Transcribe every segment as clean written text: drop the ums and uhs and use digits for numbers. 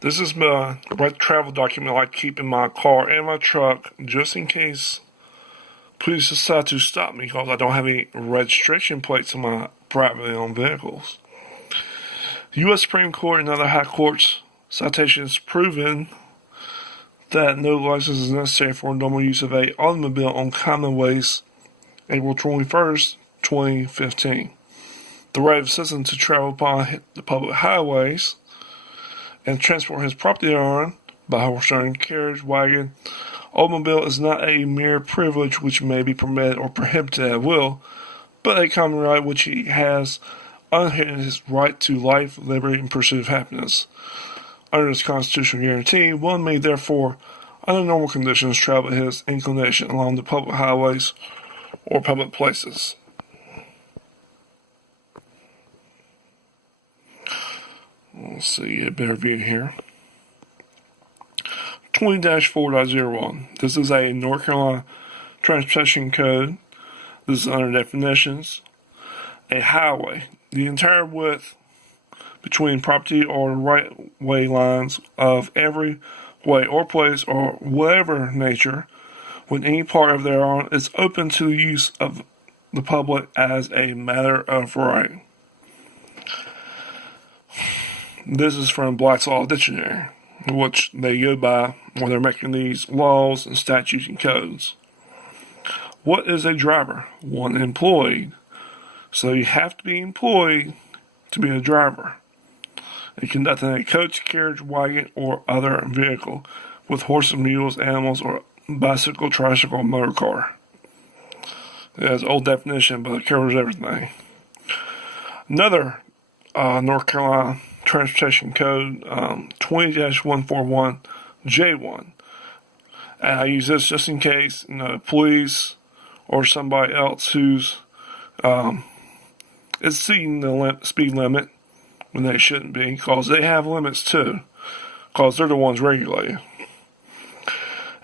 This is my red travel document I keep in my car and my truck just in case police decide to stop me because I don't have any registration plates on my privately owned vehicles. The U.S. Supreme Court and other high courts citations proven that no license is necessary for normal use of an automobile on common ways April 21st, 2015. The right of a citizen to travel upon the public highways and transport his property on by horse and carriage, wagon, automobile is not a mere privilege which may be permitted or prohibited at will, but a common right which he has unhindered his right to life, liberty, and pursuit of happiness. Under this constitutional guarantee, one may therefore, under normal conditions, travel at his inclination along the public highways or public places. Let's see a better view here. 20-4.01. This is a North Carolina Transportation Code. This is under definitions. A highway. The entire width between property or right-way lines of every way or place or whatever nature when any part of thereon is open to the use of the public as a matter of right. This is from Black's Law Dictionary, which they go by when they're making these laws and statutes and codes. What is a driver? One employed. So you have to be employed to be a driver. And conducting a coach, carriage, wagon, or other vehicle with horses, mules, animals, or bicycle, tricycle, motor car. It has an old definition, but it covers everything. Another North Carolina Transportation Code 20-141J1. And I use this just in case police or somebody else who's is exceeding the speed limit when they shouldn't be, because they have limits too, because they're the ones regulated.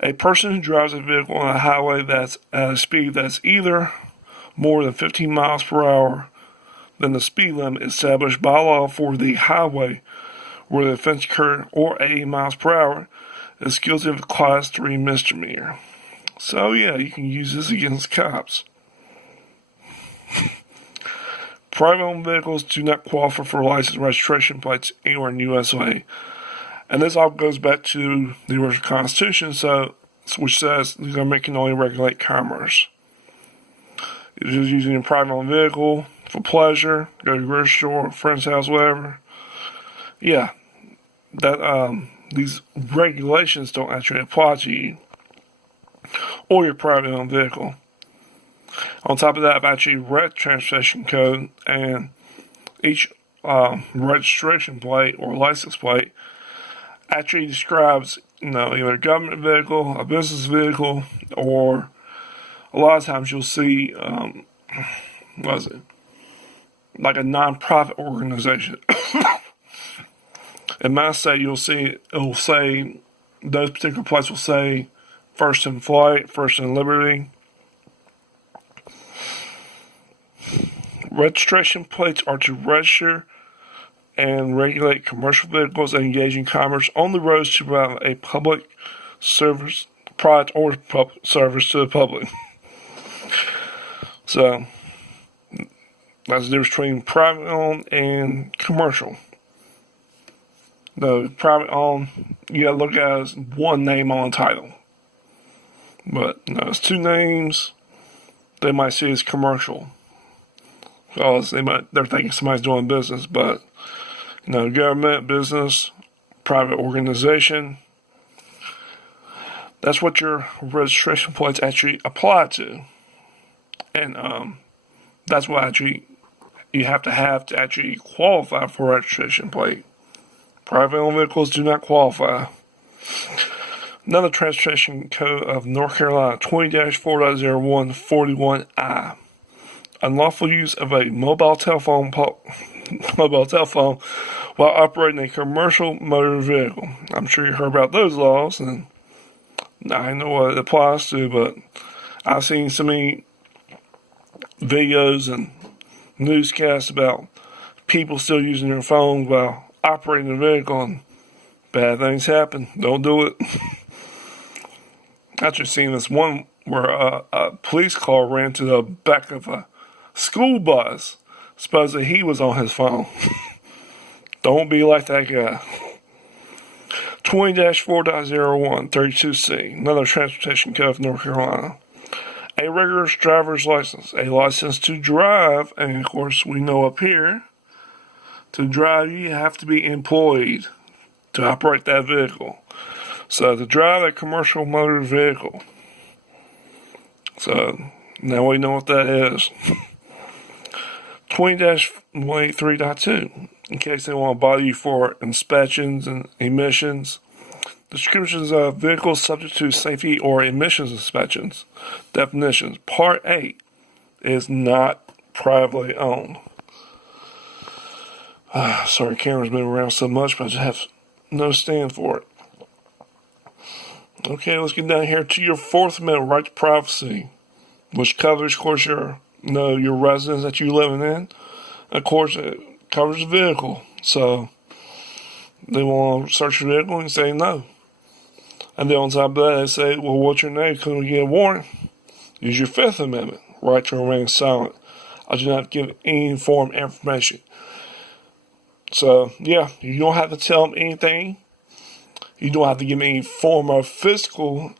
A person who drives a vehicle on a highway that's at a speed that's either more than 15 miles per hour than the speed limit established by law for the highway where the offense occurred, or 80 miles per hour, is guilty of a Class 3 misdemeanor. So yeah, you can use this against cops. Private owned vehicles do not qualify for license registration plates anywhere in the USA. And this all goes back to the original Constitution, which says the government can only regulate commerce. If you're using a private owned vehicle for pleasure, go to the grocery store, friend's house, whatever. Yeah, that these regulations don't actually apply to you or your private owned vehicle. On top of that, I've actually read Transportation Code, and each registration plate or license plate actually describes, either a government vehicle, a business vehicle, or a lot of times you'll see, like a non-profit organization. In my state, it'll say, those particular places will say First in Flight, First in Liberty. Registration plates are to register and regulate commercial vehicles and engage in commerce on the roads to provide a public service, product or public service to the public. So, that's the difference between private owned and commercial. The private owned, you gotta look at it as one name on the title. But, it's two names, they might see it as commercial. Because they're thinking somebody's doing business, but government, business, private organization, that's what your registration plates actually apply to. And that's what actually you have to actually qualify for a registration plate. Private owned vehicles do not qualify. Another Transportation Code of North Carolina 20-4.0141I. Unlawful use of a mobile telephone while operating a commercial motor vehicle. I'm sure you heard about those laws, and I know what it applies to, but I've seen so many videos and newscasts about people still using their phones while operating the vehicle, and Bad things happen. Don't do it. I've just seen this one where a police car ran to the back of a school bus. Supposedly he was on his phone. Don't be like that guy. 20-4.01 32C, another transportation code of North Carolina. A rigorous driver's license, a license to drive, and of course we know up here, to drive you have to be employed to operate that vehicle. So to drive a commercial motor vehicle. So now we know what that is. 20-183.2, in case they want to bother you for inspections and emissions. Descriptions of vehicles subject to safety or emissions inspections. Definitions. Part 8 is not privately owned. Sorry, camera's been around so much, but I just have no stand for it. Okay, let's get down here to your Fourth Amendment right to privacy, which covers, of course, your residence that you're living in. Of course, it covers the vehicle. So they want to search your vehicle and say no. And then on top of that, they say, well, what's your name? Couldn't we get a warrant? Use your Fifth Amendment, right to remain silent. I do not give any informed information. So, yeah, you don't have to tell them anything. You don't have to give any form of physical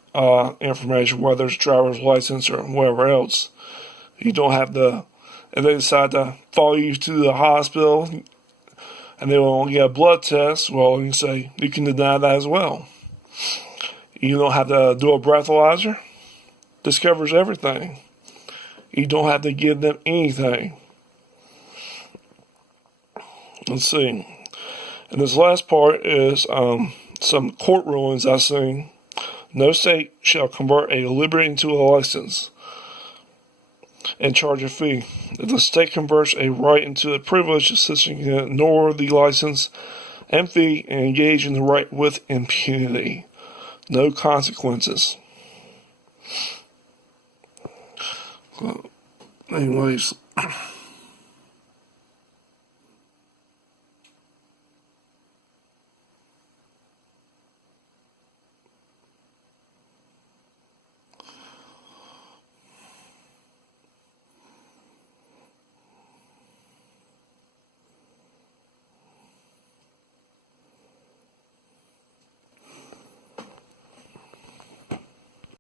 information, whether it's driver's license or whatever else. You don't have to, if they decide to follow you to the hospital and they want to get a blood test, well, you can say, you can deny that as well. You don't have to do a breathalyzer. This covers everything. You don't have to give them anything. Let's see. And this last part is some court rulings I've seen. No state shall convert a liberty into a license and charge a fee. If the state converts a right into a privilege, the citizen can ignore the license and fee and engage in the right with impunity. No consequences. Anyways.